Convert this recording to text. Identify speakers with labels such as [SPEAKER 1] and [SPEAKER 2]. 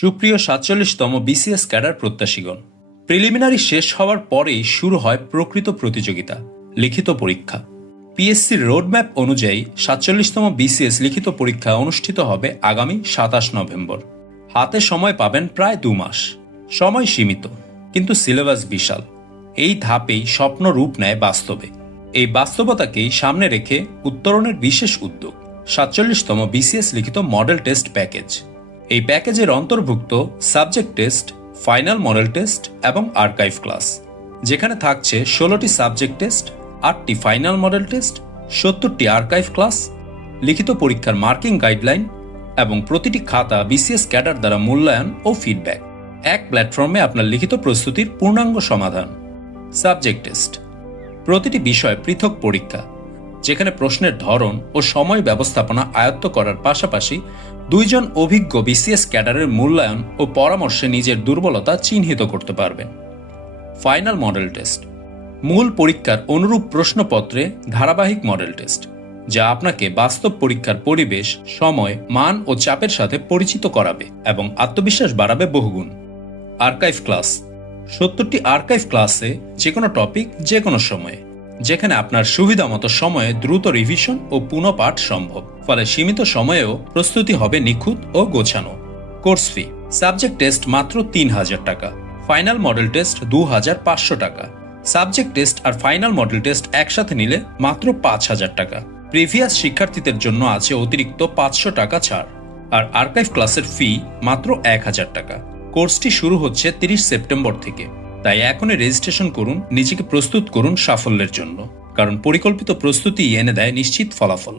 [SPEAKER 1] সুপ্রিয় সাতচল্লিশতম BCS cadre প্রত্যাশীগণ, preliminary শেষ হওয়ার পরেই শুরু হয় প্রকৃত প্রতিযোগিতা, লিখিত পরীক্ষা। পিএসসির রোডম্যাপ অনুযায়ী সাতচল্লিশতম বিসিএস লিখিত পরীক্ষা অনুষ্ঠিত হবে আগামী সাতাশ নভেম্বর। হাতে সময় পাবেন প্রায় দু মাস। সময় সীমিত, কিন্তু সিলেবাস বিশাল। এই ধাপেই স্বপ্ন রূপ নেয় বাস্তবে। এই বাস্তবতাকেই সামনে রেখে উত্তরণের বিশেষ উদ্যোগ, সাতচল্লিশতম বিসিএস লিখিত মডেল টেস্ট প্যাকেজ। এই প্যাকেজের অন্তর্ভুক্ত subject test, final model test এবং আর্কাইভ ক্লাস, যেখানে থাকছে ষোলোটি সাবজেক্ট টেস্ট, আটটি ফাইনাল মডেল টেস্ট, সত্তরটি আর্কাইভ ক্লাস, লিখিত পরীক্ষার মার্কিং গাইডলাইন এবং প্রতিটি খাতা বিসিএস ক্যাডার দ্বারা মূল্যায়ন ও ফিডব্যাক। এক প্ল্যাটফর্মে আপনার লিখিত প্রস্তুতির পূর্ণাঙ্গ সমাধান। Subject test. প্রতিটি বিষয় পৃথক পরীক্ষা। যেখানে প্রশ্নের ধরন ও সময় ব্যবস্থাপনা আয়ত্ত করার পাশাপাশি দুইজন অভিজ্ঞ বিসিএস ক্যাডারের মূল্যায়ন ও পরামর্শে নিজের দুর্বলতা চিহ্নিত করতে পারবেন। ফাইনাল মডেল টেস্ট মূল পরীক্ষার অনুরূপ প্রশ্নপত্রে ধারাবাহিক মডেল টেস্ট যা আপনাকে বাস্তব পরীক্ষার পরিবেশ, সময়, মান ও চাপের সাথে পরিচিত করাবে এবং আত্মবিশ্বাস বাড়াবে বহুগুণ। আর্কাইভ ক্লাস সত্তরটি আর্কাইভ ক্লাসে যে কোনো টপিক যে কোনো সময়ে। যেখানে আপনার সুবিধা মতো সময়ে দ্রুত রিভিশন ও পুনঃপাঠ সম্ভব। ফলে সীমিত সময়েও প্রস্তুতি হবে নিখুঁত ও গোছানো। Course fee. সাবজেক্ট টেস্ট মাত্র তিন হাজার টাকা। ফাইনাল মডেল টেস্ট দু হাজার পাঁচশো টাকা। সাবজেক্ট টেস্ট আর ফাইনাল মডেল টেস্ট একসাথে নিলে মাত্র পাঁচ হাজার টাকা। প্রিভিয়াস শিক্ষার্থীদের জন্য আছে অতিরিক্ত পাঁচশো টাকা ছাড়। আর আর্কাইভ ক্লাসের ফি মাত্র এক হাজার টাকা। কোর্সটি শুরু হচ্ছে তিরিশ সেপ্টেম্বর থেকে। তাই এখনই রেজিস্ট্রেশন করুন, নিজেকে প্রস্তুত করুন সাফল্যের জন্য। কারণ পরিকল্পিত প্রস্তুতি এনে দেয় নিশ্চিত ফলাফল।